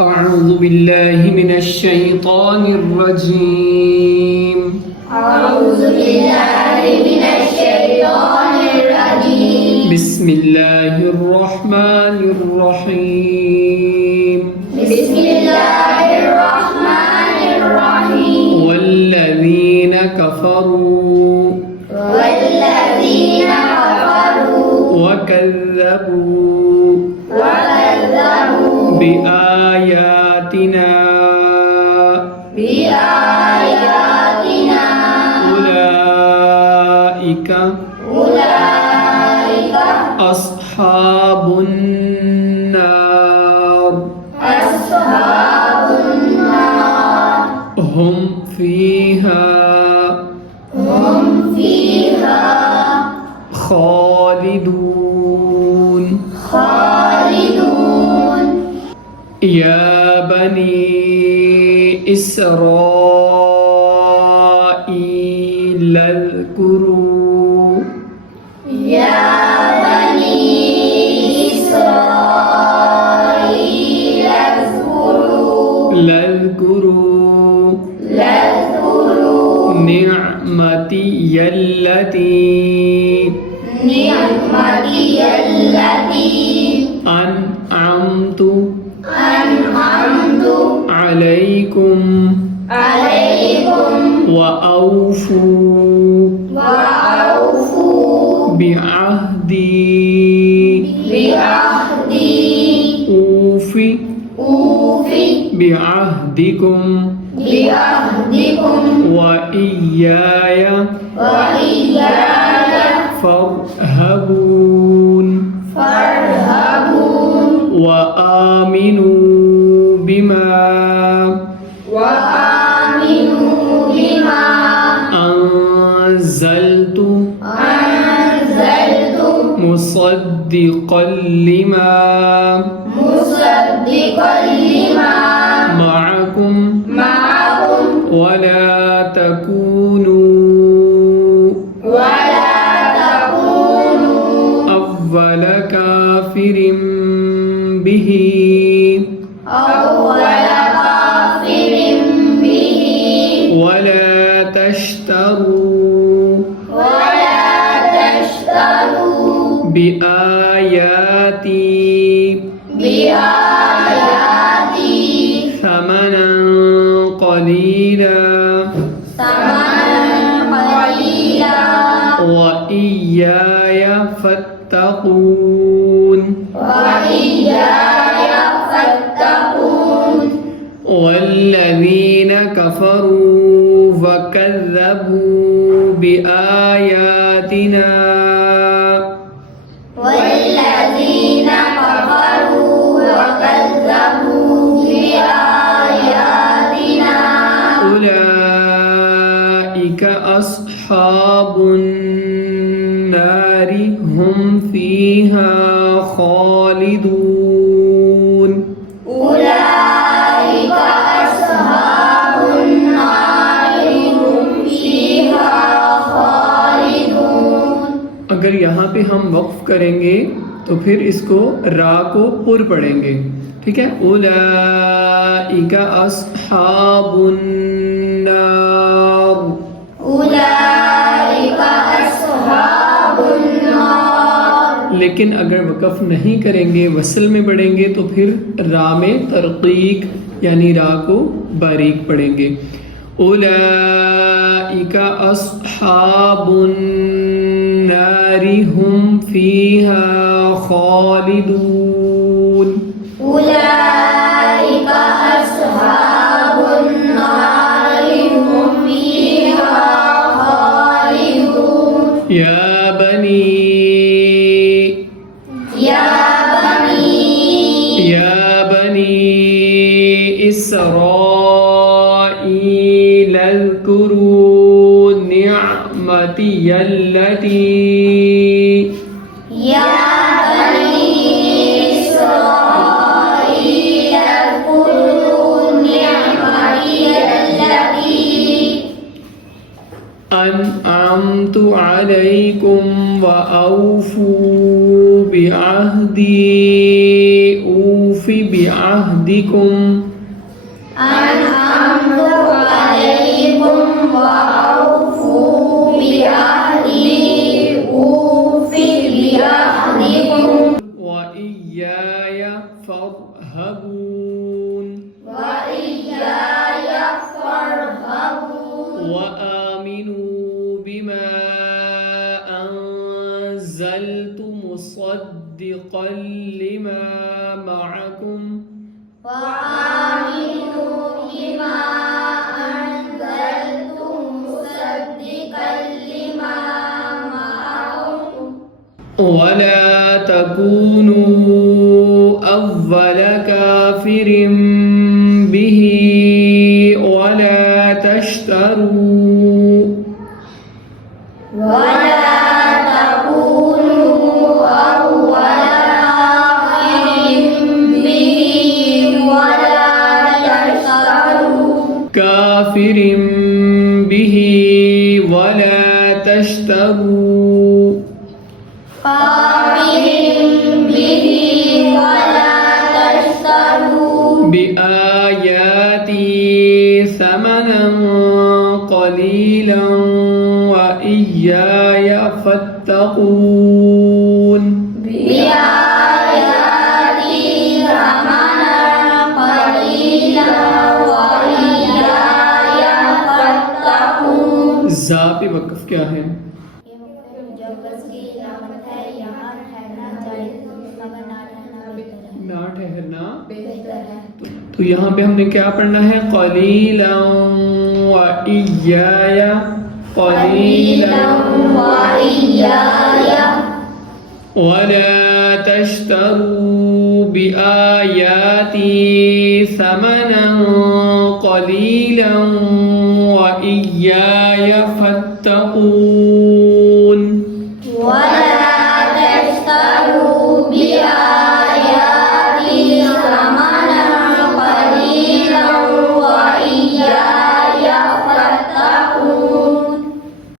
أعوذ بالله من الشيطان الرجيم أعوذ بالله من الشيطان الرجيم بسم الله الرحمن الرحيم بسم الله الرحمن الرحيم والذين كفروا والذين كفروا وكذبوا بآياتنا بآياتنا أولئك أصحاب النار أصحاب النار هم فيها خالدون يا بني إسرائيل اذكروا يا بني إسرائيل اذكروا نعمتي التي أنعمت عليكم وأوفوا بعهدي أوف بعهدكم وإياي فارهبون وآمنوا بما أنزلت مصدقا لما معكم ولا تكونوا أول كافر به ولا تشتروا بآياتي ثمنا قليلا وإياي فاتقون والذين كفروا وكذبوا بآياتنا أولئك أصحاب النار هم فيها خالدون अगर यहाँ पे हम वक्फ करेंगे तो फिर इसको रा को पुर पढ़ेंगे, ठीक है। उलाइका अस्हाबुन नार, लेकिन अगर वक़फ़ नहीं करेंगे, वसल में पढ़ेंगे तो फिर रा में तरक़ीक यानी रा को बारीक पढ़ेंगे। उलाइका अस्हाबुन नारि हुम फीहा खालिदून या बनी इस्राईल اذكروا निअमती التي أنعمت عليكم وأوفوا بعهدي أوف औफ़ी बिअहदिकुम अनअमतु अलैकुम व औफू बिअहदी ऊफि बिअहदिकुम व इय्याय फर्हबून व इय्याय फर्हबून व आमिनू बिमा अंज़लतु मुसद्दिक़न लिमा मअकुम وآمنوا بما أنزلت مصدقا لما معكم ولا تكونوا أول كافر به ولا تشتروا ولا تكونوا أول كافر به ولا تشتروا كافر به ولا تشتروا كافر به ولا تشتروا بآياتي ثمنا قليلا وإياي فاتقون بآياتي ثمنا قليلا وإياي فاتقون जा पे वक्फ क्या है? ना ठहरना। तो यहाँ पे हमने क्या पढ़ना है? क़लीलन व इय्याय क़लीलन وإياي ولا تشتروا بآياتي ثمنا قليلا وإياي فاتقون